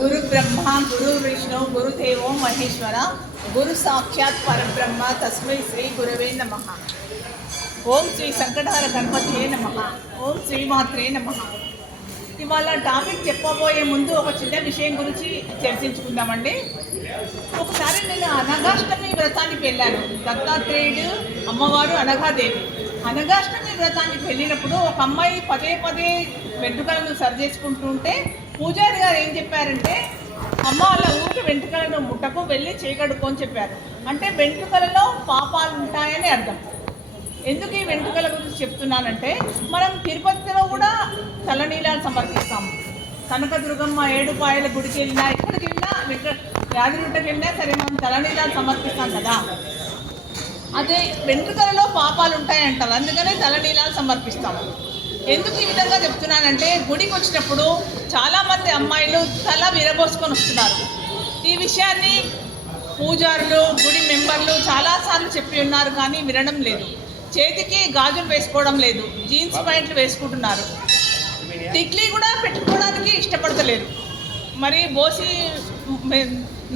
గురు బ్రహ్మ గురు విష్ణు గురుదేవో మహేశ్వర గురు సాక్షాత్ పరబ్రహ్మ తస్మై శ్రీ గురవే నమ. ఓం శ్రీ సంకటార గణపతియే నమ. ఓం శ్రీమాత్రే నమ. ఇవాళ టాపిక్ చెప్పబోయే ముందు ఒక చిన్న విషయం గురించి చర్చించుకుందామండి. ఒకసారి నేను అనగాష్టమి వ్రతానికి వెళ్ళాను. దత్తాత్రేయుడు అమ్మవారు అనగాదేవి అనగాష్టమి వ్రతానికి వెళ్ళినప్పుడు ఒక అమ్మాయి పదే పదే వెంట్రుకలను సరి చేసుకుంటుంటే పూజారి గారు ఏం చెప్పారంటే అమ్మ వాళ్ళ ఊరికి వెంట్రుకలను ముట్టకు వెళ్ళి చేయగడుకో అని చెప్పారు. అంటే వెంట్రుకలలో పాపాలు ఉంటాయని అర్థం. ఎందుకు ఈ వెంట్రుకల గురించి చెప్తున్నానంటే మనం తిరుపతిలో కూడా తలనీలాలు సమర్పిస్తాం కనకదుర్గమ్మ ఏడుపాయల గుడికి వెళ్ళినా ఎక్కడికి వెళ్ళినా వెంక యాదిగుట్టకి వెళ్ళినా సరే మనం తలనీలాలు సమర్పిస్తాం కదా. అదే వెంట్రుకలలో పాపాలు ఉంటాయంటారు. అందుకనే తలనీలాలు సమర్పిస్తాము. ఎందుకు ఈ విధంగా చెప్తున్నానంటే గుడికి వచ్చినప్పుడు చాలామంది అమ్మాయిలు తల విరబోసుకొని వస్తున్నారు. ఈ విషయాన్ని పూజారులు గుడి మెంబర్లు చాలాసార్లు చెప్పి ఉన్నారు కానీ వినడం లేదు. చేతికి గాజులు వేసుకోవడం లేదు. జీన్స్ ప్యాంట్లు వేసుకుంటున్నారు. టిక్లీ కూడా పెట్టుకోవడానికి ఇష్టపడతలేరు. మరి బోసి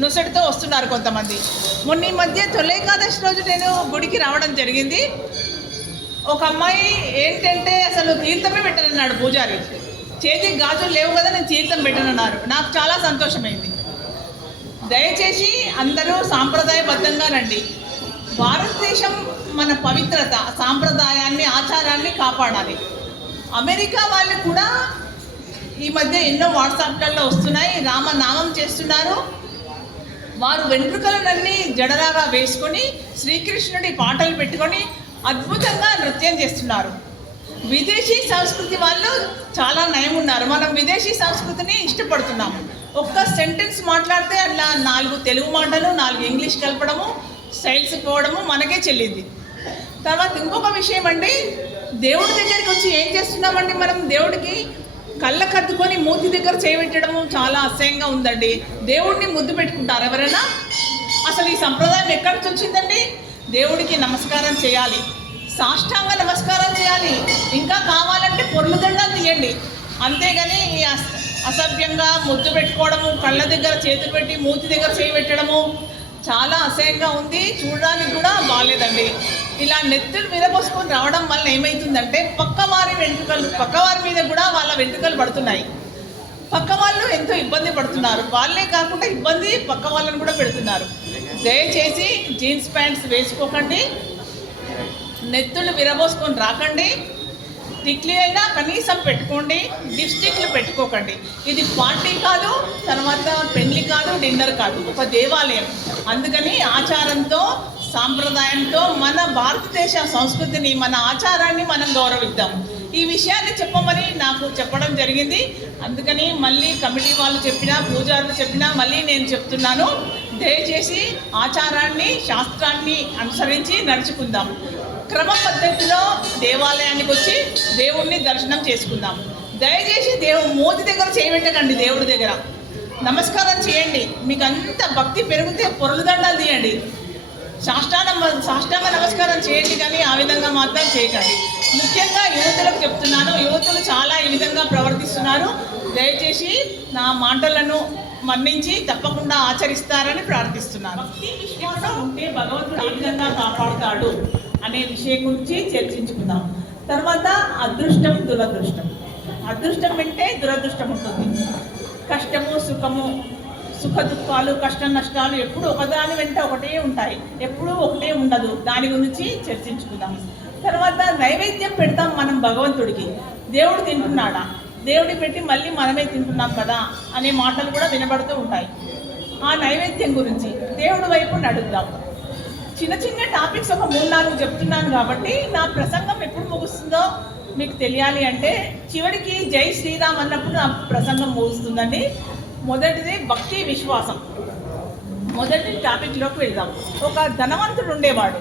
నుసటితో వస్తున్నారు కొంతమంది. మొన్న ఈ మధ్య తొలి ఏకాదశి రోజు నేను గుడికి రావడం జరిగింది. ఒక అమ్మాయి ఏంటంటే అసలు తీర్థమే పెట్టనన్నాడు పూజారి. చేతికి గాజులు లేవు కదా నేను తీర్థం పెట్టనన్నారు. నాకు చాలా సంతోషమైంది. దయచేసి అందరూ సాంప్రదాయబద్ధంగా రండి. భారతదేశం మన పవిత్రత సాంప్రదాయాన్ని ఆచారాన్ని కాపాడాలి. అమెరికా వాళ్ళు కూడా ఈ మధ్య ఎన్నో వాట్సాప్లలో వస్తున్నాయి. రామనామం చేస్తున్నారు. వారు వెంట్రుకలనన్నీ జడలాగా వేసుకొని శ్రీకృష్ణుడి పాటలు పెట్టుకొని అద్భుతంగా నృత్యం చేస్తున్నారు. విదేశీ సంస్కృతి వాళ్ళు చాలా నయం ఉన్నారు మనం విదేశీ సంస్కృతిని ఇష్టపడుతున్నాము. ఒక్క సెంటెన్స్ మాట్లాడితే అట్లా నాలుగు తెలుగు మాటలు నాలుగు ఇంగ్లీష్ కలపడము స్టైల్స్ పోవడము మనకే చెల్లింది. తర్వాత ఇంకొక విషయం అండి దేవుడి దగ్గరికి వచ్చి ఏం చేస్తున్నామండి మనం? దేవుడికి కళ్ళ కద్దుకొని మూతి దగ్గర చేయబెట్టడము చాలా అసహ్యంగా ఉందండి. దేవుడిని ముద్దు పెట్టుకుంటారు ఎవరైనా? అసలు ఈ సంప్రదాయం ఎక్కడి నుంచి వచ్చిందండి? దేవుడికి నమస్కారం చేయాలి. సాష్టాంగ నమస్కారం చేయాలి. ఇంకా కావాలంటే పొర్లు దండాలు తీయండి. అంతేగాని ఈ అస- అసభ్యంగా ముద్దు పెట్టుకోవడము కళ్ళ దగ్గర చేతులు పెట్టి మూతి దగ్గర చేయి పెట్టడము చాలా అసహ్యంగా ఉంది. చూడడానికి కూడా బాగాలేదండి ఇలా నెత్తులు మీద పోసుకొని రావడం వల్ల ఏమవుతుందంటే పక్కవారి వెంట్రుకలు పక్కవారి మీద కూడా వాళ్ళ వెంట్రుకలు పడుతున్నాయి. పక్క వాళ్ళు ఎంతో ఇబ్బంది పడుతున్నారు. వాళ్ళే కాకుండా ఇబ్బంది పక్క వాళ్ళని కూడా పెడుతున్నారు. దయచేసి జీన్స్ ప్యాంట్స్ వేసుకోకండి. నెత్తులు విరబోసుకొని రాకండి. టిక్లీ అయినా కనీసం పెట్టుకోండి. లిప్స్టిక్లు పెట్టుకోకండి. ఇది పార్టీ కాదు తర్వాత పెళ్ళి కాదు డిన్నర్ కాదు ఒక దేవాలయం. అందుకని ఆచారంతో సాంప్రదాయంతో మన భారతదేశ సంస్కృతిని మన ఆచారాన్ని మనం గౌరవిద్దాం. ఈ విషయాన్ని చెప్పమని నాకు చెప్పడం జరిగింది. అందుకని మళ్ళీ కమిటీ వాళ్ళు చెప్పినా పూజారులు చెప్పినా మళ్ళీ నేను చెప్తున్నాను. దయచేసి ఆచారాన్ని శాస్త్రాన్ని అనుసరించి నడుచుకుందాం. క్రమ పద్ధతిలో దేవాలయానికి వచ్చి దేవుణ్ణి దర్శనం చేసుకుందాం. దయచేసి దేవు మోతి దగ్గర చేయబెట్టకండి దేవుడి దగ్గర. నమస్కారం చేయండి. మీకు అంత భక్తి పెరిగితే పొరలుదండాలు తీయండి. సాష్టాంగ సాష్టాంగ నమస్కారం చేయండి కానీ ఆ విధంగా మాత్రం చేయకండి. ముఖ్యంగా యువతులకు చెప్తున్నాను. యువతులు చాలా ఈ విధంగా ప్రవర్తిస్తున్నారు. దయచేసి నా మాటలను మన్నించి తప్పకుండా ఆచరిస్తారని ప్రార్థిస్తున్నాను. భక్తి విశ్వాసం ఉంటే భగవంతుడు ఏ విధంగా కాపాడుతాడు అనే విషయం గురించి చర్చించుకుందాం. తర్వాత అదృష్టం దురదృష్టం. అదృష్టం అంటే దురదృష్టం ఉంటుంది. కష్టము సుఖము సుఖ దుఃఖాలు కష్ట నష్టాలు ఎప్పుడు ఒకదాని వెంట ఒకటే ఉంటాయి. ఎప్పుడూ ఒకటే ఉండదు. దాని గురించి చర్చించుకుందాం. తర్వాత నైవేద్యం పెడతాం మనం భగవంతుడికి. దేవుడు తింటున్నాడా? దేవుడి పెట్టి మళ్ళీ మనమే తింటున్నాం కదా అనే మాటలు కూడా వినబడుతూ ఉంటాయి. ఆ నైవేద్యం గురించి దేవుడి వైపు నడుద్దాం. చిన్న చిన్న టాపిక్స్ ఒక మూడు నాలుగు చెప్తున్నాను కాబట్టి నా ప్రసంగం ఎప్పుడు ముగుస్తుందో మీకు తెలియాలి అంటే చివరికి జై శ్రీరామ్ అన్నప్పుడు నా ప్రసంగం ముగుస్తుందండి. మొదటిది భక్తి విశ్వాసం. మొదటి టాపిక్లోకి వెళ్దాం. ఒక ధనవంతుడు ఉండేవాడు.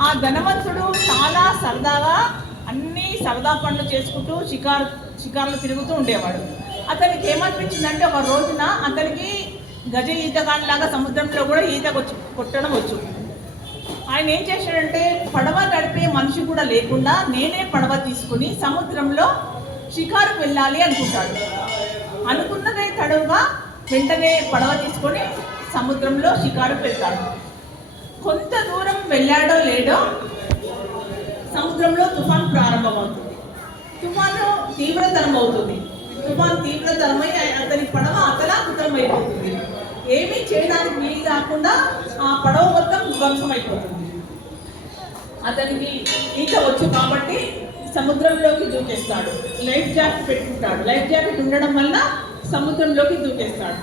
ఆ ధనవంతుడు చాలా సరదాగా అన్నీ సరదా పనులు చేసుకుంటూ షికారు షికారులు తిరుగుతూ ఉండేవాడు. అతనికి ఏమనిపించిందంటే ఒక రోజున అతనికి గజ ఈతగాడిలాగా సముద్రంలో కూడా ఈత కొట్టడం వచ్చు. ఆయన ఏం చేశాడంటే పడవ నడిపే మనిషి కూడా లేకుండా నేనే పడవ తీసుకుని సముద్రంలో షికారుకు వెళ్ళాలి అనుకుంటాడు. అనుకున్నదే తడవుగా వెంటనే పడవ తీసుకొని సముద్రంలో షికారుకు వెళ్తాడు. కొంత దూరం వెళ్ళాడో లేడో సముద్రంలో తుఫాన్ ప్రారంభమవుతుంది. తుఫాను తీవ్రతరం అవుతుంది తుఫాన్ తీవ్రతరమై అతని పడవ అతలాకుతలం అయిపోతుంది ఏమీ చేయడానికి వీలు కాకుండా ఆ పడవ మొత్తం ధ్వంసమైపోతుంది. అతనికి ఈత వచ్చు కాబట్టి సముద్రంలోకి దూకేస్తాడు. లైఫ్ జాకెట్ పెట్టుకుంటాడు. లైఫ్ జాకెట్ ఉండడం వల్ల సముద్రంలోకి దూకేస్తాడు.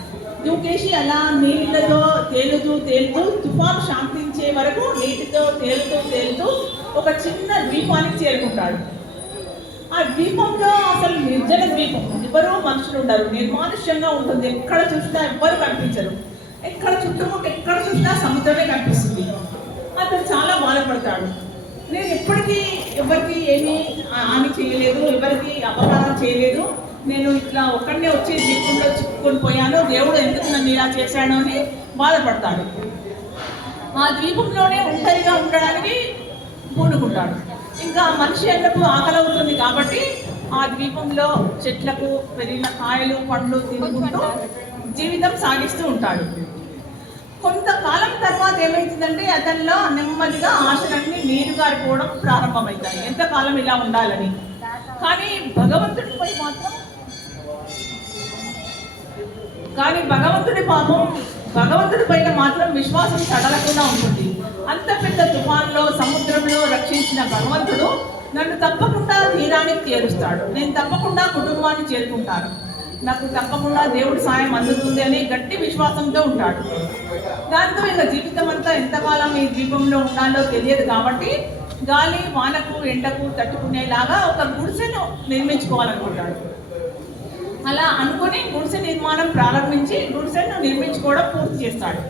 దూకేసి అలా నీళ్ళతో తేలుతూ తేలుతూ తుఫాన్ శాంతించే వరకు నీటితో తేలుతూ తేలుతూ ఒక చిన్న ద్వీపానికి చేరుకుంటాడు. ఆ ద్వీపంలో అసలు నిర్జన ద్వీపం. ఎవరు మనుషులు ఉండరు నిర్మానుష్యంగా ఉంటుంది. ఎక్కడ చూసినా ఎవ్వరు కనిపించరు. ఎక్కడ చుట్టుముట్టు ఎక్కడ చూసినా సముద్రమే కనిపిస్తుంది. అతను చాలా బాధపడతాడు. నేను ఎప్పటికీ ఎవరికి ఏమీ హాని చేయలేదు ఎవరికి అపకారం చేయలేదు. నేను ఇట్లా ఒక్కడనే వచ్చి ద్వీపంలో చిక్కుకొని పోయాను. దేవుడు ఎందుకు నన్ను ఇలా చేశాడు అని బాధపడతాడు. ఆ ద్వీపంలోనే ఒంటరిగా ఉండడానికి పూనుకుంటాడు. ఇంకా మనిషి అన్నప్పుడు ఆకలి అవుతుంది కాబట్టి ఆ ద్వీపంలో చెట్లకు పెరిగిన కాయలు పండ్లు తినుకుంటూ జీవితం సాగిస్తూ ఉంటాడు. కొంతకాలం తర్వాత ఏమవుతుందంటే అతనిలో నెమ్మదిగా ఆశలన్నీ నీరు గారిపోవడం ప్రారంభమవుతాయి. ఎంతకాలం ఇలా ఉండాలని. కానీ భగవంతుడిపై మాత్రం కానీ భగవంతుడి పాపం భగవంతుడి పైన మాత్రం విశ్వాసం సడలకుండా ఉంటుంది. అంత పెద్ద తుఫాన్లో సముద్రంలో రక్షించిన భగవంతుడు నన్ను తప్పకుండా తీరానికి చేరుస్తాడు. నేను తప్పకుండా కుటుంబాన్ని చేరుకుంటాను. నాకు తప్పకుండా దేవుడి సాయం అందుతుంది అని గట్టి విశ్వాసంతో ఉంటాడు. దాంతో ఇంకా జీవితం అంతా ఎంతకాలం ఈ ద్వీపంలో ఉండాలో తెలియదు కాబట్టి గాలి వానకు ఎండకు తట్టుకునేలాగా ఒక గుడిసెను నిర్మించుకోవాలనుకుంటాడు. అలా అనుకుని గుడిసె నిర్మాణం ప్రారంభించి గుడిసెను నిర్మించుకోవడం పూర్తి చేస్తాడు.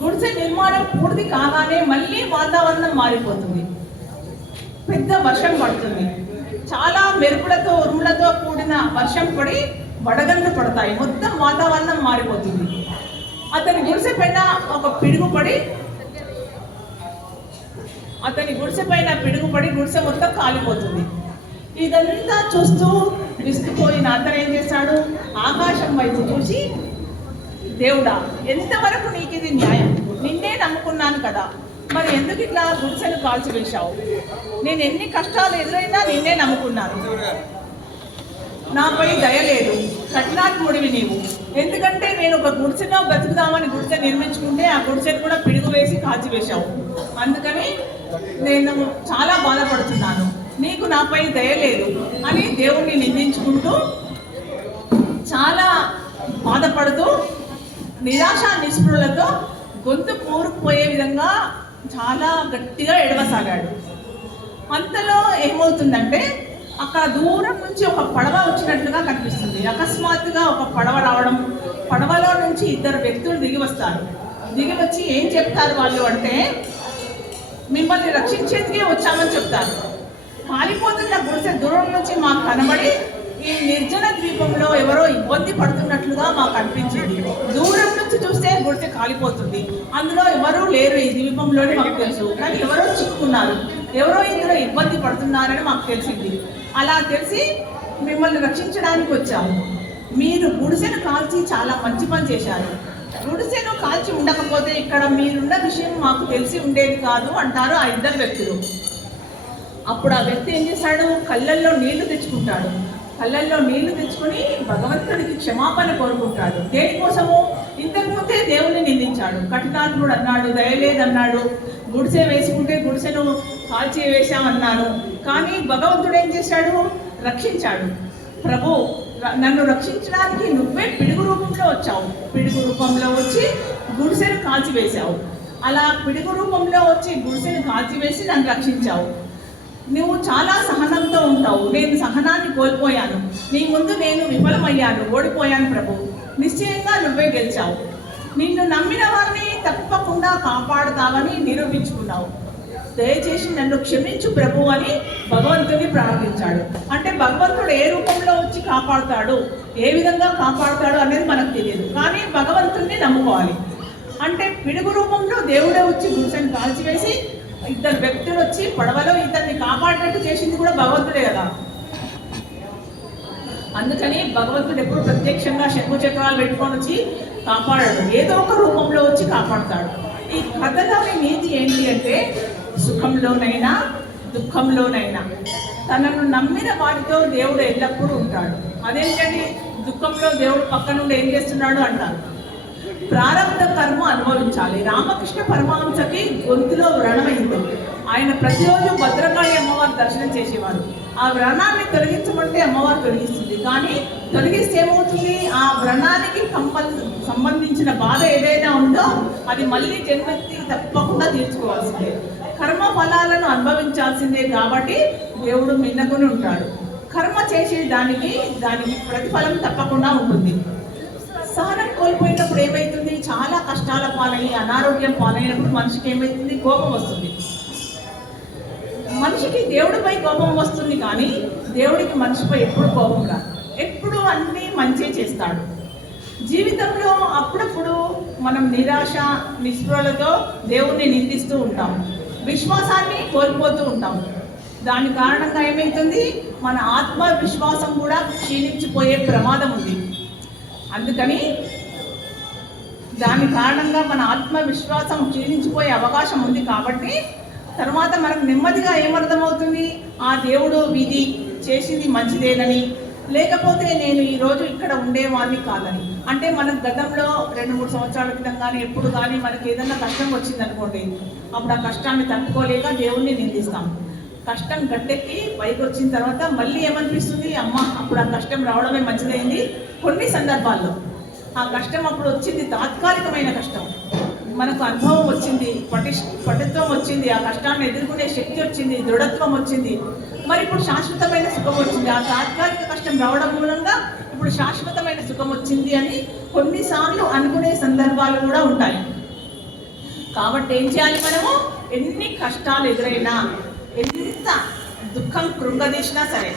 గుడిసె నిర్మాణం పూర్తి కాగానే మళ్ళీ వాతావరణం మారిపోతుంది. పెద్ద వర్షం పడుతుంది. చాలా మెరుపులతో ఉరుములతో కూడిన వర్షం పడి వడగండ్లు పడతాయి. మొత్తం వాతావరణం మారిపోతుంది. అతని గుడిసె పైన ఒక పిడుగు పడి అతని గుడిసె పైన పిడుగు పడి గుడిసె మొత్తం కాలిపోతుంది. ఇదంతా చూస్తూ విస్తుపోయిన అతను ఏం చేశాడు? ఆకాశం వైపు చూసి దేవుడా ఎంతవరకు నీకు ఇది న్యాయం? నిన్నే నమ్ముకున్నాను కదా. మరి ఎందుకు ఇట్లా గుడిసెను కాల్చివేశావు నేను ఎన్ని కష్టాలు ఎదురైనా నిన్నే నమ్ముకున్నాను. నాపై దయ లేదు. కఠినాత్ముడివి నీవు. ఎందుకంటే నేను ఒక గుడిసెలో బ్రతుకుదామని గుడిసె నిర్మించుకుంటే ఆ గుడిసెను కూడా పిడుగు వేసి కాల్చివేశావు అందుకని నేను చాలా బాధపడుతున్నాను. నీకు నాపై దయలేదు అని దేవుణ్ణి నిందించుకుంటూ చాలా బాధపడుతూ నిరాశ నిస్పృహలతో గొంతు కూరుకుపోయే విధంగా చాలా గట్టిగా ఎడవసాగాడు అంతలో ఏమవుతుందంటే అక్కడ దూరం నుంచి ఒక పడవ వచ్చినట్లుగా కనిపిస్తుంది. అకస్మాత్తుగా ఒక పడవ రావడం పడవలో నుంచి ఇద్దరు వ్యక్తులు దిగి వస్తారు. దిగి వచ్చి ఏం చెప్తారు వాళ్ళు అంటే మిమ్మల్ని రక్షించేందుకే వచ్చామని చెప్తారు. కాలిపోతున్న గుడిసె దూరం నుంచి మాకు కనబడి ఈ నిర్జన ద్వీపంలో ఎవరో ఇబ్బంది పడుతున్నట్లుగా మాకు అనిపించింది. దూరం నుంచి చూస్తే గుడిసె కాలిపోతుంది. అందులో ఎవరూ లేరు ఈ ద్వీపంలోనే మాకు తెలుసు. కానీ ఎవరో చిక్కుకున్నారు. ఎవరో ఇందులో ఇబ్బంది పడుతున్నారని మాకు తెలిసింది. అలా తెలిసి మిమ్మల్ని రక్షించడానికి వచ్చాము. మీరు గుడిసెను కాల్చి చాలా మంచి పని చేశారు. గుడిసెను కాల్చి ఉండకపోతే ఇక్కడ మీరున్న విషయం మాకు తెలిసి ఉండేది కాదు అంటారు ఆ ఇద్దరు వ్యక్తులు. అప్పుడు ఆ వ్యక్తి ఏం చేశాడు? కళ్ళల్లో నీళ్ళు తెచ్చుకుంటాడు. కళ్ళల్లో నీళ్ళు తెచ్చుకొని భగవంతుడికి క్షమాపణ కోరుకుంటాడు. దేనికోసము? ఇంతకుముందే దేవుణ్ణి దేవుని నిందించాడు. కఠినాత్ముడు అన్నాడు దయలేదన్నాడు గుడిసె వేసుకుంటే గుడిసెను కాల్చి వేశామన్నాను కానీ భగవంతుడు ఏం చేశాడు? రక్షించాడు. ప్రభు ర- నన్ను రక్షించడానికి నువ్వే పిడుగు రూపంలో వచ్చావు. పిడుగు రూపంలో వచ్చి గుడిసెను కాల్చివేశావు అలా పిడుగు రూపంలో వచ్చి గుడిసెను కాల్చివేసి నన్ను రక్షించావు. నువ్వు చాలా సహనంతో ఉంటావు. నేను సహనాన్ని కోల్పోయాను. నీ ముందు నేను విఫలమయ్యాను. ఓడిపోయాను ప్రభు. నిశ్చయంగా నువ్వే గెలిచావు. నిన్ను నమ్మిన వారిని తప్పకుండా కాపాడుతావని నిరూపించుకున్నావు. దయచేసి నన్ను క్షమించు ప్రభు అని భగవంతుని ప్రార్థించాడు. అంటే భగవంతుడు ఏ రూపంలో వచ్చి కాపాడుతాడు? ఏ విధంగా కాపాడుతాడు అనేది మనకు తెలియదు. కానీ భగవంతుడిని నమ్ముకోవాలి. అంటే పిడుగు రూపంలో దేవుడే వచ్చి గుడిసెని కాల్చివేసి ఇద్దరు వ్యక్తులు వచ్చి పడవలో ఇతన్ని కాపాడినట్టు చేసింది కూడా భగవంతుడే కదా. అందుకని భగవంతుడు ఎప్పుడు ప్రత్యక్షంగా శంకు చక్రాలు పెట్టుకొని వచ్చి కాపాడాడు. ఏదో ఒక రూపంలో వచ్చి కాపాడుతాడు. ఈ కథలోని నీతి ఏంటి అంటే సుఖంలోనైనా దుఃఖంలోనైనా తనను నమ్మిన వారితో దేవుడు ఎల్లప్పుడూ ఉంటాడు. అదేంటంటే దుఃఖంలో దేవుడు పక్క నుండి ఏం చేస్తున్నాడు అంటారు? ప్రారంభ కర్మ అనుభవించాలి. రామకృష్ణ పరమహంసకి గొంతులో వ్రణమైంది. ఆయన ప్రతిరోజు భద్రకాళి అమ్మవారు దర్శనం చేసేవారు. ఆ వ్రణాన్ని తొలగించమంటే అమ్మవారు తొలగిస్తుంది. కానీ తొలగిస్తే ఏమవుతుంది? ఆ వ్రణానికి కంపల్ సంబంధించిన బాధ ఏదైనా ఉందో అది మళ్ళీ జన్మకి తప్పకుండా తీర్చుకోవాల్సిందే. కర్మ ఫలాలను అనుభవించాల్సిందే కాబట్టి దేవుడు మిన్నకుని ఉంటాడు. కర్మ చేసే దానికి దానికి ప్రతిఫలం తప్పకుండా ఉంటుంది. సహన కోల్పోయినప్పుడు ఏమవుతుంది చాలా కష్టాల పాలయ్యి అనారోగ్యం పాలైనప్పుడు మనిషికి ఏమవుతుంది కోపం వస్తుంది. మనిషికి దేవుడిపై కోపం వస్తుంది కానీ దేవుడికి మనిషిపై ఎప్పుడు కోపం రాదు. ఎప్పుడు అన్నీ మంచి చేస్తాడు. జీవితంలో అప్పుడప్పుడు మనం నిరాశ నిస్పృహలతో దేవుణ్ణి నిందిస్తూ ఉంటాం. విశ్వాసాన్ని కోల్పోతూ ఉంటాం. దాని కారణంగా ఏమవుతుంది మన ఆత్మవిశ్వాసం కూడా క్షీణించిపోయే ప్రమాదం ఉంది. అందుకని దాని కారణంగా మన ఆత్మవిశ్వాసం క్షీణించిపోయే అవకాశం ఉంది కాబట్టి తర్వాత మనకు నెమ్మదిగా ఏమర్థమవుతుంది? ఆ దేవుడు విధి చేసింది మంచిదేనని. లేకపోతే నేను ఈరోజు ఇక్కడ ఉండేవాడిని కాదని. అంటే మనం గతంలో రెండు మూడు సంవత్సరాల క్రితం కానీ ఎప్పుడు కానీ మనకి ఏదైనా కష్టం వచ్చింది అనుకోండి అప్పుడు ఆ కష్టాన్ని తట్టుకోలేక దేవుణ్ణి నిందిస్తాం. కష్టం గట్టెక్కి పైకి వచ్చిన తర్వాత మళ్ళీ ఏమనిపిస్తుంది? అమ్మ అప్పుడు ఆ కష్టం రావడమే మంచిదైంది. కొన్ని సందర్భాల్లో ఆ కష్టం అప్పుడు వచ్చింది తాత్కాలికమైన కష్టం. మనకు అనుభవం వచ్చింది పటిష్ పటిత్వం వచ్చింది ఆ కష్టాన్ని ఎదుర్కొనే శక్తి వచ్చింది దృఢత్వం వచ్చింది. మరి ఇప్పుడు శాశ్వతమైన సుఖం వచ్చింది. ఆ తాత్కాలిక కష్టం రావడం మూలంగా ఇప్పుడు శాశ్వతమైన సుఖం వచ్చింది అని కొన్నిసార్లు అనుకునే సందర్భాలు కూడా ఉంటాయి. కాబట్టి ఏం చేయాలి మనము? ఎన్ని కష్టాలు ఎదురైనా ఎంత దుఃఖం కృంగదీసినా సరే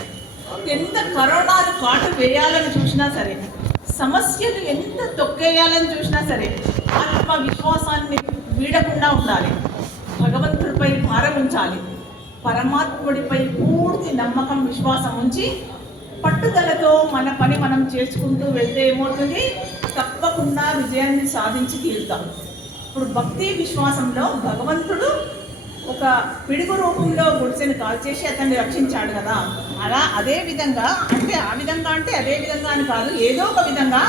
ఎంత కరోనాలు కాటు వేయాలని చూసినా సరే సమస్యలు ఎంత తొక్కేయాలని చూసినా సరే ఆత్మవిశ్వాసాన్ని వీడకుండా ఉండాలి. భగవంతుడిపై భారం ఉంచాలి. పరమాత్ముడిపై పూర్తి నమ్మకం విశ్వాసం ఉంచి పట్టుదలతో మన పని మనం చేసుకుంటూ వెళ్తే ఏమవుతుంది? తప్పకుండా విజయాన్ని సాధించి తీరుతాం. ఇప్పుడు భక్తి విశ్వాసంలో భగవంతుడు ఒక పిడుగు రూపంలో గుడిసెను కాల్చేసి అతన్ని రక్షించాడు కదా. అలా అదే విధంగా అంటే ఆ విధంగా అంటే అదే విధంగా అని కాదు ఏదో ఒక విధంగా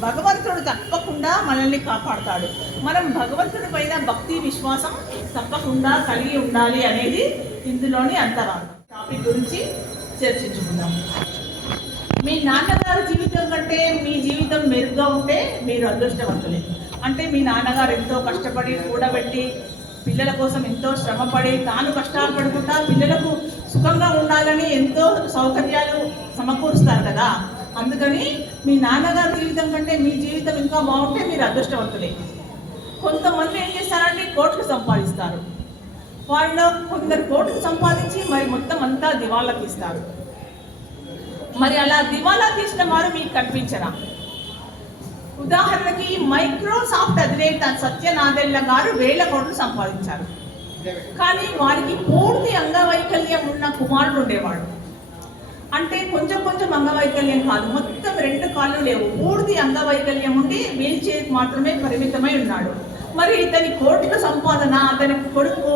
భగవంతుడు తప్పకుండా మనల్ని కాపాడతాడు. మనం భగవంతుడి పైన భక్తి విశ్వాసం తప్పకుండా కలిగి ఉండాలి అనేది ఇందులోని అంతరార్థం. టాపిక్ గురించి చర్చించుకుందాం. మీ నాన్నగారి జీవితం కంటే మీ జీవితం మెరుగ్గా ఉంటే మీరు అదృష్టవంతులే. అంటే మీ నాన్నగారు ఎంతో కష్టపడి కూడబెట్టి పిల్లల కోసం ఎంతో శ్రమపడి తాను కష్టాలు పడుకుంటా పిల్లలకు సుఖంగా ఉండాలని ఎంతో సౌకర్యాలు సమకూరుస్తారు కదా. అందుకని మీ నాన్నగారి జీవితం కంటే మీ జీవితం ఇంకా బాగుంటే మీరు అదృష్టవంతులే. కొంతమంది ఏం చేస్తారంటే కోట్లు సంపాదిస్తారు. వాళ్ళు కొందరు కోట్లు సంపాదించి మరి మొత్తం అంతా దివాళ్ళ తీస్తారు. మరి అలా దివాలా తీసిన వారు మీకు కనిపించరా? ఉదాహరణకి మైక్రోసాఫ్ట్ అధినేత సత్యనాదెల్ల గారు వేల కోట్లు సంపాదించారు. కానీ వారికి పూర్తి అంగవైకల్యం ఉన్న కుమారుడు ఉండేవాడు. అంటే కొంచెం కొంచెం అంగవైకల్యం కాదు మొత్తం రెండు కాళ్ళు లేవు. పూర్తి అంగవైకల్యం ఉండి వీల్ చైర్ మాత్రమే పరిమితమై ఉన్నాడు. మరి ఇతని కోటిక సంపాదన అతని కొడుకు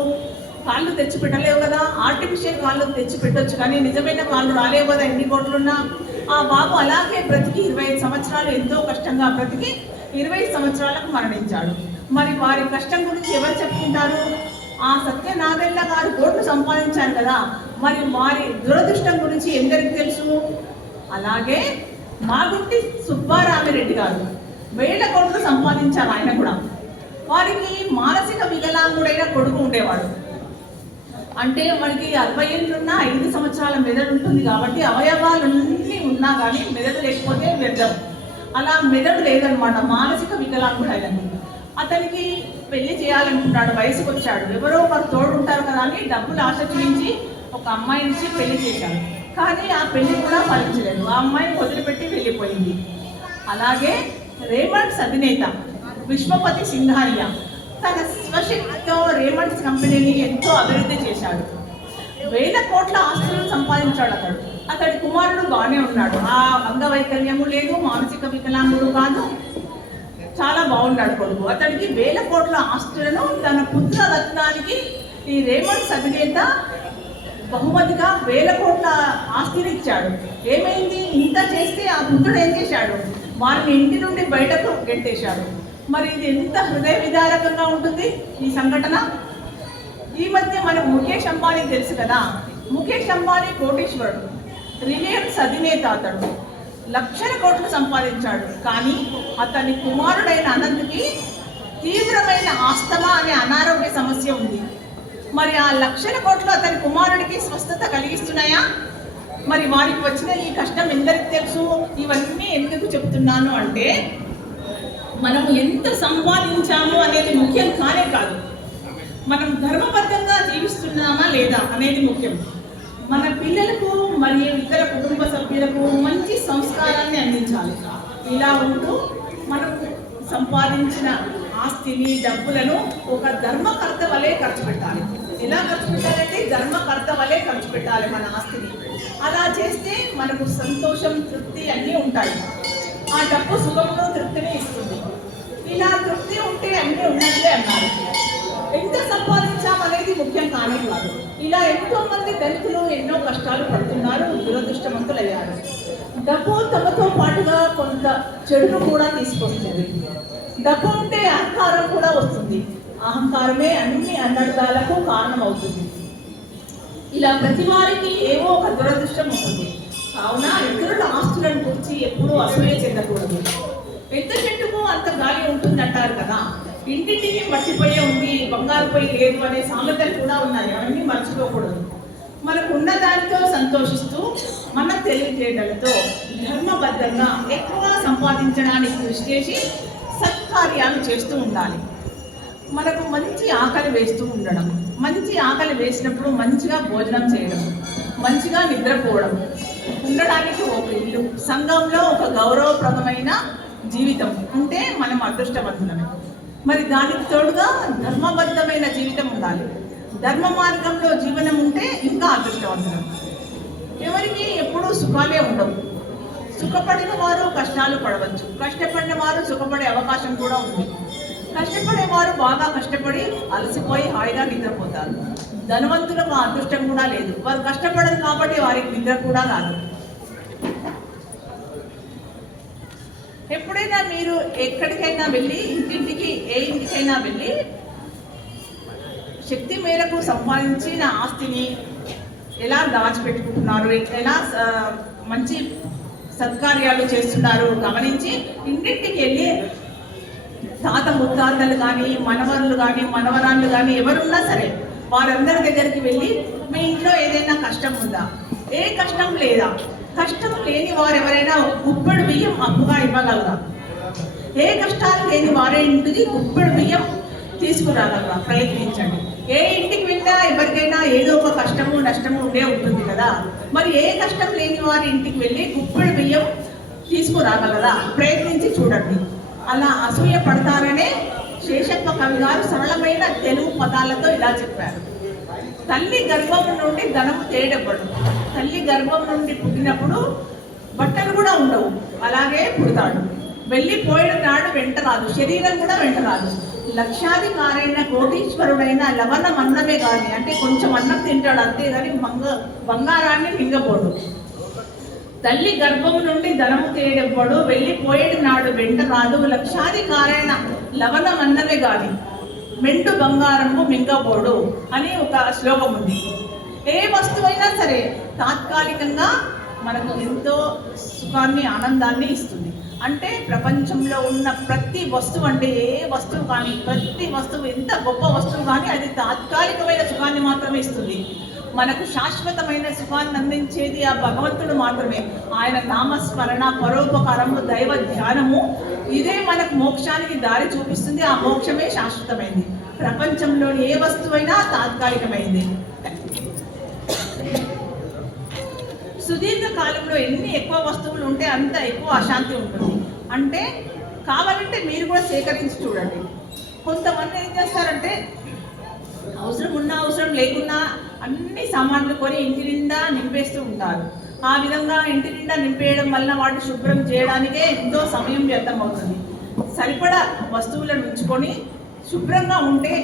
కాళ్ళు తెచ్చి పెట్టలేవు కదా? ఆర్టిఫిషియల్ కాళ్ళు తెచ్చి పెట్టొచ్చు కానీ నిజమైన కాళ్ళు రాలేవు కదా? ఎన్ని కోట్లున్నా? ఆ బాబు అలాగే బ్రతికి ఇరవై ఐదు సంవత్సరాలు ఎంతో కష్టంగా బ్రతికి ఇరవై సంవత్సరాలకు మరణించాడు. మరి వారి కష్టం గురించి ఎవరు చెప్పుకుంటారు ఆ సత్యనారాయణ గారు కోట్లు సంపాదించారు కదా మరి వారి దురదృష్టం గురించి ఎందరికి తెలుసు? అలాగే మాగుంటి సుబ్బారామిరెడ్డి గారు వేల కోట్లు సంపాదించారు ఆయన కూడా. వారికి మానసిక వికలాంగుడైన కొడుకు ఉండేవాడు. అంటే మనకి అరవై ఏళ్ళున్న ఐదు సంవత్సరాల మెదడు ఉంటుంది కాబట్టి అవయవాలన్నీ ఉన్నా కానీ మెదడు లేకపోతే వ్యర్థం. అలా మెదడు లేదనమాట మానసిక వికలాంగుడు ఆయన అతనికి పెళ్ళి చేయాలనుకుంటాడు వయసుకు వచ్చాడు ఎవరో ఒకరు తోడు ఉంటారు కదా అని డబ్బులు ఆశ చూపించి ఒక అమ్మాయి నుంచి పెళ్ళి చేశాడు. కానీ ఆ పెళ్ళి కూడా ఫలించలేదు. ఆ అమ్మాయిని వదిలిపెట్టి వెళ్ళిపోయింది. అలాగే రేమండ్స్ అధినేత విశ్వపతి సింఘానియా తన స్వశక్తితో రేమండ్స్ కంపెనీని ఎంతో అభివృద్ధి చేశాడు. వేల కోట్ల ఆస్తులను సంపాదించాడు అతడు. అతడి కుమారుడు బాగానే ఉన్నాడు. ఆ అంగవైకల్యము లేదు మానసిక వికలాంగుడు కాదు. చాలా బాగున్నాడు కొడుకు. అతడికి వేల కోట్ల ఆస్తులను తన పుత్ర రత్నానికి ఈ రేమండ్స్ అధినేత బహుమతిగా వేల కోట్ల ఆస్తిని ఇచ్చాడు ఏమైంది? ఇంత చేస్తే ఆ పుత్రుడు ఏం చేశాడు? వారిని ఇంటి నుండి బయటకు గెట్టేశాడు మరి ఇది ఎంత హృదయ విదారకంగా ఉంటుంది ఈ సంఘటన? ఈ మధ్య మనకు ముఖేష్ అంబానీ తెలుసు కదా. ముఖేష్ అంబానీ కోటేశ్వరుడు. రిలయన్స్ అధినేత అతడు. లక్షల కోట్లు సంపాదించాడు. కానీ అతని కుమారుడైన అనంత్కి తీవ్రమైన ఆస్తమా అనే అనారోగ్య సమస్య ఉంది. మరి ఆ లక్షల కోట్లు అతని కుమారుడికి స్వస్థత కలిగిస్తున్నాయా? మరి వారికి వచ్చిన ఈ కష్టం ఎందరికి తెలుసు? ఇవన్నీ ఎందుకు చెప్తున్నాను అంటే మనం ఎంత సంపాదించాము అనేది ముఖ్యం కానే కాదు. మనం ధర్మబద్ధంగా జీవిస్తున్నామా లేదా అనేది ముఖ్యం. మన పిల్లలకు మరియు ఇతర కుటుంబ సభ్యులకు మంచి సంస్కారాన్ని అందించాలి. ఇలా ఉంటూ మనం సంపాదించిన ఆస్తిని డబ్బులను ఒక ధర్మకర్త వలె ఖర్చు పెట్టాలి. ఎలా ఖర్చు పెట్టాలంటే ధర్మకర్త వలె ఖర్చు పెట్టాలి మన ఆస్తిని. అలా చేస్తే మనకు సంతోషం తృప్తి అన్నీ ఉంటాయి. ఆ డబ్బు సుఖమును తృప్తిని ఇస్తుంది. ఇలా తృప్తి ఉంటే అన్నీ ఉన్నట్లే అన్నారు. ఎంత సంపాదించామనేది ముఖ్యం కానే కాదు. ఇలా ఎంతో మంది దళితులు ఎన్నో కష్టాలు పడుతున్నారు దురదృష్టవంతులయ్యారు. డబ్బు తమతో పాటుగా కొంత చెడును కూడా తీసుకొస్తుంది. డబ్బు ఉంటే అహంకారం కూడా వస్తుంది. అహంకారమే అన్ని అన్నదాలకు కారణం అవుతుంది ఇలా ప్రతి వారికి ఏవో ఒక దురదృష్టం ఉంటుంది. కావున ఇతరుల ఆస్తులను గురించి ఎప్పుడూ అసూయ చెందకూడదు. పెద్ద చెట్టుకు అంత గాలి ఉంటుంది అంటారు కదా. ఇంటింటికి మట్టిపోయే ఉంది బంగారు పొయ్యి లేదు అనే సామెతలు కూడా ఉన్నాయి. అవన్నీ మర్చిపోకూడదు. మనకు ఉన్న దానితో సంతోషిస్తూ మన తెలివితేటలతో ధర్మబద్ధంగా ఎక్కువ సంపాదించడానికి కృషి చేసి సత్కార్యాలు చేస్తూ ఉండాలి. మనకు మంచి ఆకలి వేస్తూ ఉండడం మంచి ఆకలి వేసినప్పుడు మంచిగా భోజనం చేయడం మంచిగా నిద్రపోవడం ఉండడానికి ఒక ఇల్లు. సంఘంలో ఒక గౌరవప్రదమైన జీవితం ఉంటే మనం అదృష్టవంతులమే. మరి దానికి తోడుగా ధర్మబద్ధమైన జీవితం ఉండాలి. ధర్మ మార్గంలో జీవనం ఉంటే ఇంకా అదృష్టవంతులం. ఎవరికి ఎప్పుడూ సుఖాలే ఉండవు. సుఖపడిన వారు కష్టాలు పడవచ్చు. కష్టపడిన వారు సుఖపడే అవకాశం కూడా ఉంది. కష్టపడే వారు బాగా కష్టపడి అలసిపోయి హాయిగా నిద్రపోతారు. ధనవంతులకు అదృష్టం కూడా లేదు. వారు కష్టపడరు కాబట్టి వారికి నిద్ర కూడా రాదు. ఎప్పుడైనా మీరు ఎక్కడికైనా వెళ్ళి ఇంటింటికి ఏ ఇంటికైనా వెళ్ళి శక్తి మేరకు సంపాదించిన ఆస్తిని ఎలా దాచిపెట్టుకుంటున్నారు? ఎలా మంచి సత్కార్యాలు చేస్తున్నారు? గమనించి ఇంటింటికి వెళ్ళి తాత ముత్తాతలు కానీ మనవరులు కానీ మనవరాళ్ళు కానీ ఎవరున్నా సరే వారందరి దగ్గరికి వెళ్ళి మీ ఇంట్లో ఏదైనా కష్టం ఉందా? ఏ కష్టం లేదా? కష్టం లేని వారు ఎవరైనా గుప్పెడు బియ్యం అప్పుగా ఇవ్వగలరా? ఏ కష్టాలు లేని వారే ఇంటికి గుప్పెడు బియ్యం తీసుకురాగలరా? ప్రయత్నించండి. ఏ ఇంటికి వెళ్ళినా ఎవరికైనా ఏదో ఒక కష్టము నష్టము ఉండే ఉంటుంది కదా. మరి ఏ కష్టం లేని వారి ఇంటికి వెళ్ళి గుప్పెడు బియ్యం తీసుకురాగలరా? ప్రయత్నించి చూడండి. అలా అసూయ పడతారనే శేషప్ప కవి గారు సరళమైన తెలుగు పదాలతో ఇలా చెప్పారు. తల్లి గర్భం నుండి ధనం తేడబడు తల్లి గర్భం నుండి పుట్టినప్పుడు బట్టలు కూడా ఉండవు. అలాగే పుడతాడు. వెళ్ళిపోయిన నాడు వెంట రాదు. శరీరం కూడా వెంట రాదు. లక్షాధికారైన కోటీశ్వరుడైన లవణ అన్నమే కానీ అంటే కొంచెం అన్నం తింటాడు అంతే కానీ బంగ బంగారాన్ని మింగపోడు తల్లి గర్భం నుండి ధనము తేడెవ్వడు. వెళ్ళిపోయేటి నాడు వెంట రాదు. లక్షాధికారైన లవణం అన్నమే గాని మెండు బంగారము మింగబోడు అని ఒక శ్లోకం ఉంది. ఏ వస్తువైనా సరే తాత్కాలికంగా మనకు ఎంతో సుఖాన్ని ఆనందాన్ని ఇస్తుంది. అంటే ప్రపంచంలో ఉన్న ప్రతి వస్తువు అంటే ఏ వస్తువు కానీ ప్రతి వస్తువు ఎంత గొప్ప వస్తువు కానీ అది తాత్కాలికమైన సుఖాన్ని మాత్రమే ఇస్తుంది. మనకు శాశ్వతమైన సుఖాన్ని అందించేది ఆ భగవంతుడు మాత్రమే. ఆయన నామస్మరణ పరోపకారము దైవ ధ్యానము ఇదే మనకు మోక్షానికి దారి చూపిస్తుంది. ఆ మోక్షమే శాశ్వతమైంది. ప్రపంచంలోని ఏ వస్తువైనా తాత్కాలికమైంది. సుదీర్ఘ కాలంలో ఎన్ని ఎక్కువ వస్తువులు ఉంటే అంత ఎక్కువ అశాంతి ఉంటుంది. అంటే కావాలంటే మీరు కూడా సేకరించి చూడండి. కొంతమంది ఏం చేస్తారంటే అవసరం ఉన్నా అవసరం లేకున్నా అన్ని సామాన్లు కొని ఇంటి నిండా నింపేస్తూ ఉంటారు. ఆ విధంగా ఇంటి నిండా నింపేయడం వల్ల వాటిని శుభ్రం చేయడానికే ఎంతో సమయం వ్యర్థం అవుతుంది సరిపడా వస్తువులను ఉంచుకొని శుభ్రంగా ఉంటే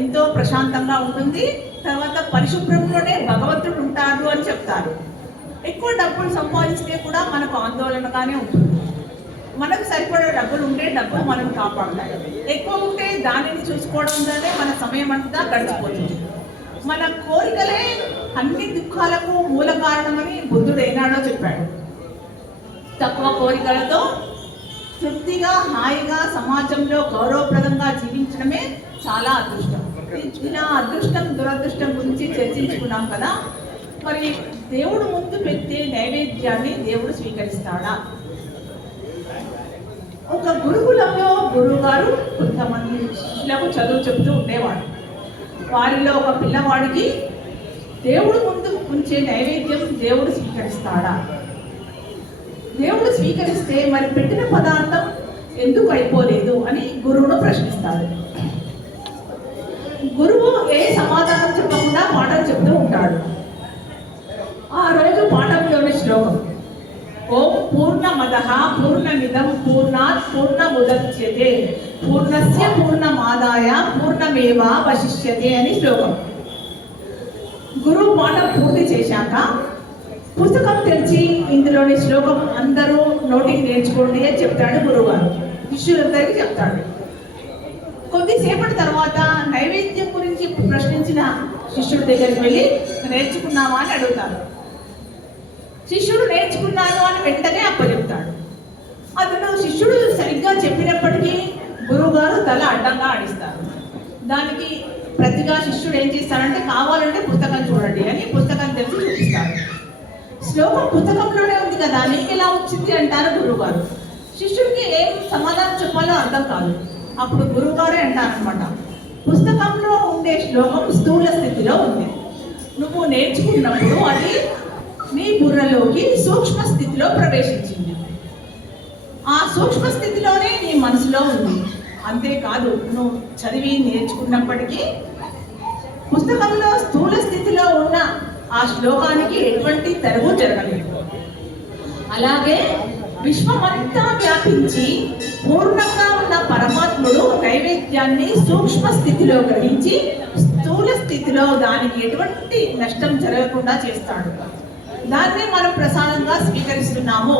ఎంతో ప్రశాంతంగా ఉంటుంది. తర్వాత పరిశుభ్రంలోనే భగవంతుడు ఉంటాడు అని చెప్తారు. ఎక్కువ డబ్బులు సంపాదిస్తే కూడా మనకు ఆందోళనగానే ఉంటుంది. మనకు సరిపడే డబ్బులు ఉంటే డబ్బులు మనం కాపాడాలి ఎక్కువ ఉంటే దానిని చూసుకోవడంలోనే మన సమయం అంతా గడిచిపోతుంది. మన కోరికలే అన్ని దుఃఖాలకు మూల కారణమని బుద్ధుడు ఏనాడో చెప్పాడు. తక్కువ కోరికలతో తృప్తిగా హాయిగా సమాజంలో గౌరవప్రదంగా జీవించడమే చాలా అదృష్టం. ఇలా అదృష్టం దురదృష్టం గురించి చర్చించుకున్నాం కదా. మరి దేవుడు ముందు పెట్టే నైవేద్యాన్ని దేవుడు స్వీకరిస్తాడా? ఒక గురుకులంలో గురువు గారు కొంతమంది శిష్యులకు చదువు చెబుతూ ఉండేవాడు వారిలో ఒక పిల్లవాడికి దేవుడు ముందు ఉంచే నైవేద్యం దేవుడు స్వీకరిస్తాడా? దేవుడు స్వీకరిస్తే మరి పెట్టిన పదార్థం ఎందుకు అయిపోలేదు అని గురువును ప్రశ్నిస్తాడు. గురువు ఏ సమాధానం చెప్పకుండా మాటలు చెప్తూ ఉంటాడు ఆ రోజు పాఠంలోని శ్లోకం ఓం పూర్ణమద పూర్ణమిదం పూర్ణాత్ వశిష్యతే పూర్ణస్య పూర్ణమాదాయ పూర్ణమేవా వశిష్యతే అని శ్లోకం. గురువు పాఠం పూర్తి చేశాక పుస్తకం తెరిచి ఇందులోని శ్లోకం అందరూ నోటికి నేర్చుకోండి అని చెప్తాడు గురువుగారు. శిష్యులందరికీ చెప్తాడు. కొద్దిసేపటి తర్వాత నైవేద్యం గురించి ప్రశ్నించిన శిష్యుడి దగ్గరికి వెళ్ళి నేర్చుకున్నావా? అని అడుగుతారు. శిష్యుడు నేర్చుకున్నాను అని వెంటనే అప్పచెప్తాడు. అతను శిష్యుడు సరిగ్గా చెప్పినప్పటికీ గురువుగారు తల అడ్డంగా ఆడిస్తారు. దానికి ప్రతిగా శిష్యుడు ఏం చేస్తాడంటే కావాలంటే పుస్తకం చూడండి అని పుస్తకం తెలిసి చూపిస్తాడు శ్లోకం పుస్తకంలోనే ఉంది కదా నీకు ఎలా వచ్చింది అంటారు గురువుగారు. శిష్యుడికి ఏం సమాధానం చెప్పాలో అర్థం కాదు. అప్పుడు గురువుగారే అంటారనమాట పుస్తకంలో ఉండే శ్లోకం స్థూల స్థితిలో ఉంది. నువ్వు నేర్చుకున్నప్పుడు అది నీ బుర్రలోకి సూక్ష్మ స్థితిలో ప్రవేశించింది. ఆ సూక్ష్మ స్థితిలోనే నీ మనసులో ఉంది. అంతేకాదు నువ్వు చదివి నేర్చుకున్నప్పటికీ పుస్తకంలో స్థూల స్థితిలో ఉన్న ఆ శ్లోకానికి ఎటువంటి తెరవు జరగలేదు. అలాగే విశ్వమంతా వ్యాపించి పూర్ణంగా ఉన్న పరమాత్ముడు నైవేద్యాన్ని సూక్ష్మ స్థితిలో గ్రహించి స్థూల స్థితిలో దానికి ఎటువంటి నష్టం జరగకుండా చేస్తాడు. దాన్ని మనం ప్రసాదంగా స్వీకరిస్తున్నాము.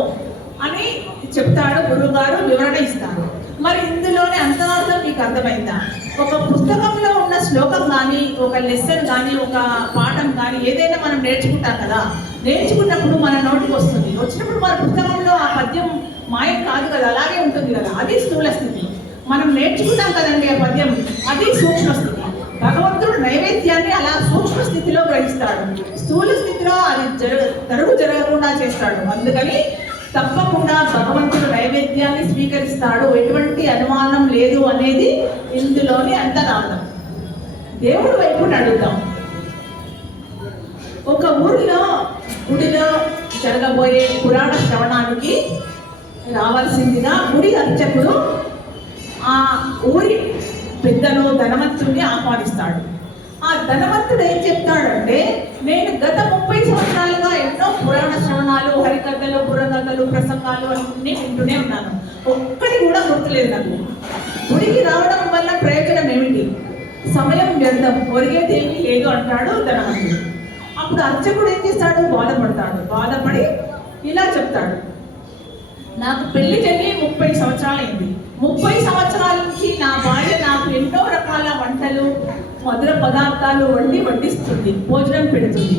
అని చెప్తాడు గురువుగారు వివరణ ఇస్తారు. మరి ఇందులోనే అంతరార్థం మీకు అర్థమైందా? ఒక పుస్తకంలో ఉన్న శ్లోకం కానీ ఒక లెసన్ కానీ ఒక పాఠం కానీ ఏదైనా మనం నేర్చుకుంటాం కదా నేర్చుకున్నప్పుడు మన నోటికి వస్తుంది. వచ్చినప్పుడు మన పుస్తకంలో ఆ పద్యం మాయం కాదు కదా అలాగే ఉంటుంది కదా అది స్థూల స్థితి. మనం నేర్చుకుంటాం కదండి ఆ పద్యం అది సూక్ష్మ స్థితి. భగవంతుడు నైవేద్యాన్ని అలా సూక్ష్మ స్థితిలో గ్రహిస్తాడు. స్థూల స్థితిలో అది జర జరగకుండా చేస్తాడు. అందుకని తప్పకుండా భగవంతుడు నైవేద్యాన్ని స్వీకరిస్తాడు. ఎటువంటి అనుమానం లేదు అనేది ఇందులోని అంతరార్థం. దేవుడి వైపు అడుగుతాం ఒక ఊరిలో గుడిలో జరగబోయే పురాణ శ్రవణానికి రావాల్సిందిగా గుడి అర్చకుడు ఆ ఊరి పెద్దలు ధనవంతుడిని ఆహ్వానిస్తాడు. ఆ ధనవంతుడు ఏం చెప్తాడంటే నేను గత ముప్పై సంవత్సరాలుగా ఎన్నో పురాణ శ్రవణాలు హరికథలు బుర్రకథలు ప్రసంగాలు అన్నీ వింటూనే ఉన్నాను. ఒక్కటి కూడా గుర్తులేదు నాకు. గుడికి రావడం వల్ల ప్రయోజనం ఏమిటి? సమయం వ్యర్థం. ఒరిగేది ఏమీ లేదు అంటాడు ధనవంతుడు. అప్పుడు అర్చకుడు ఏం చేస్తాడు? బాధపడతాడు. బాధపడి ఇలా చెప్తాడు. నాకు పెళ్ళి జరిగి ముప్పై సంవత్సరాలైంది. ముప్పై సంవత్సరాల నుంచి నా భార్య నాకు ఎన్నో రకాల వంటలు మధుర పదార్థాలు వండి వడ్డిస్తుంది భోజనం పెడుతుంది.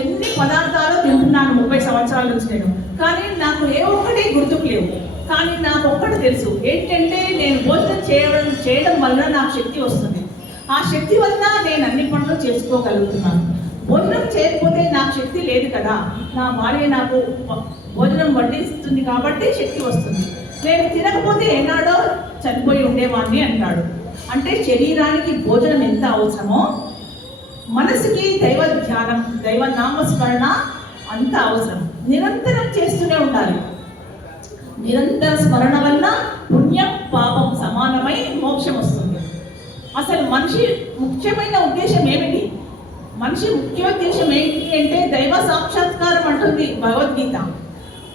ఎన్ని పదార్థాలు తింటున్నాను ముప్పై సంవత్సరాల నుంచి నేను. కానీ నాకు ఏ ఒక్కటి గుర్తుకు లేవు. కానీ నాకు ఒక్కటి తెలుసు. ఏంటంటే నేను భోజనం చేయడం చేయడం వల్ల నాకు శక్తి వస్తుంది. ఆ శక్తి వలన నేను అన్ని పనులు చేసుకోగలుగుతున్నాను. భోజనం చేయకపోతే నాకు శక్తి లేదు కదా. నా భార్య నాకు భోజనం వడ్డిస్తుంది కాబట్టి శక్తి వస్తుంది. నేను తినకపోతే ఏనాడో చనిపోయి ఉండేవాడిని అంటాడు. అంటే శరీరానికి భోజనం ఎంత అవసరమో మనసుకి దైవ ధ్యానం దైవ నామస్మరణ అంత అవసరం. నిరంతరం చేస్తూనే ఉండాలి. నిరంతర స్మరణ వల్ల పుణ్యం పాపం సమానమై మోక్షం వస్తుంది. అసలు మనిషి ముఖ్యమైన ఉద్దేశం ఏమిటి? మనిషి ముఖ్యోద్దేశం ఏంటి అంటే దైవ సాక్షాత్కారం అంటుంది భగవద్గీత.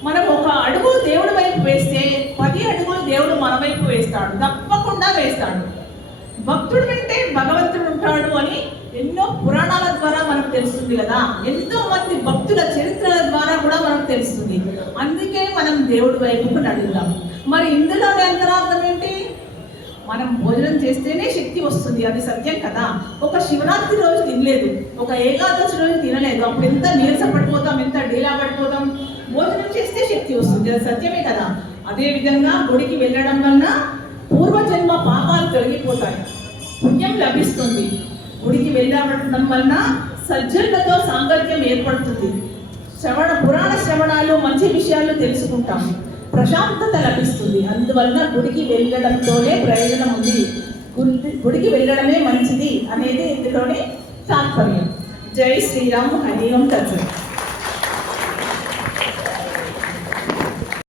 మనం ఒక అడుగు దేవుడి వైపు వేస్తే పది అడుగులు దేవుడు మన వైపు వేస్తాడు తప్పకుండా వేస్తాడు. భక్తుడు వింటే భగవంతుడు ఉంటాడు అని ఎన్నో పురాణాల ద్వారా మనకు తెలుస్తుంది కదా. ఎంతో మంది భక్తుల చరిత్రల ద్వారా కూడా మనకు తెలుస్తుంది. అందుకే మనం దేవుడి వైపుకు నడుద్దాం మరి ఇందులో అంతరార్థం ఏంటి? మనం భోజనం చేస్తేనే శక్తి వస్తుంది అది సత్యం కదా. ఒక శివరాత్రి రోజు తినలేదు ఒక ఏకాదశి రోజు తినలేదు. అప్పుడు ఎంత నీరస పడిపోతాం ఎంత డీలా పడిపోతాం భోజనం చేస్తే శక్తి వస్తుంది అది సత్యమే కదా. అదే విధంగా గుడికి వెళ్ళడం వలన పూర్వజన్మ పాపాలు తొలగిపోతాయి. పుణ్యం లభిస్తుంది. గుడికి వెళ్ళడం వలన సజ్జనులతో సాంగత్యం ఏర్పడుతుంది. శ్రవణ పురాణ శ్రవణాలు మంచి విషయాలు తెలుసుకుంటాం. ప్రశాంతత లభిస్తుంది. అందువలన గుడికి వెళ్ళడంతోనే ప్రయోజనం ఉంది. గుడి- గుడికి వెళ్ళడమే మంచిది అనేది ఇందులోనే తాత్పర్యం. జై శ్రీరామ్. హరి ఓం